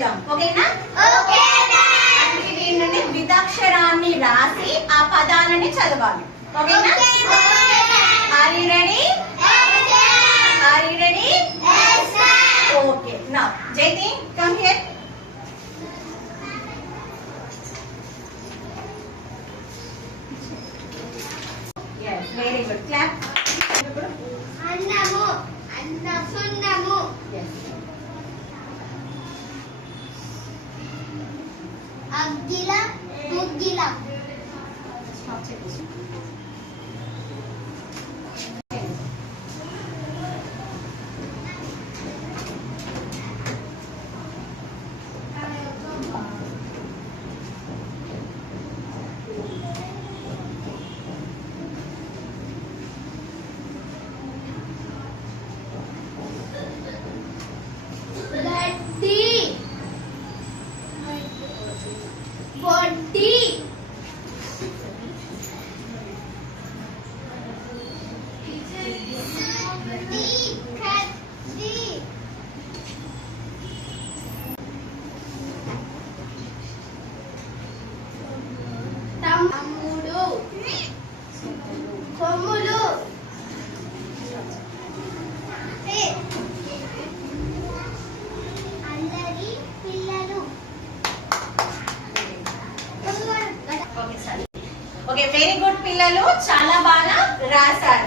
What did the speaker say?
చేద్దాం. ఓకేనా? అంటే ఏంటంటే విధాక్షరాన్ని రాసి ఆ పదాలని చదవాలి. ఓకేనా? Are you ready? Are you ready? Yes, ma'am. Okay. Now, Jaiti, come here. Yes, very good. Clap. అన్నము సున్నము Yes. అగ్గిల ముగ్గిల Stop checking. గడ్డి బొడ్డి కత్తి తమ్ముడు కొమ్ములు అందరి పిల్లలు ఓకే, వెరీ గుడ్ పిల్లలు, చాలా బాగా రాశారు.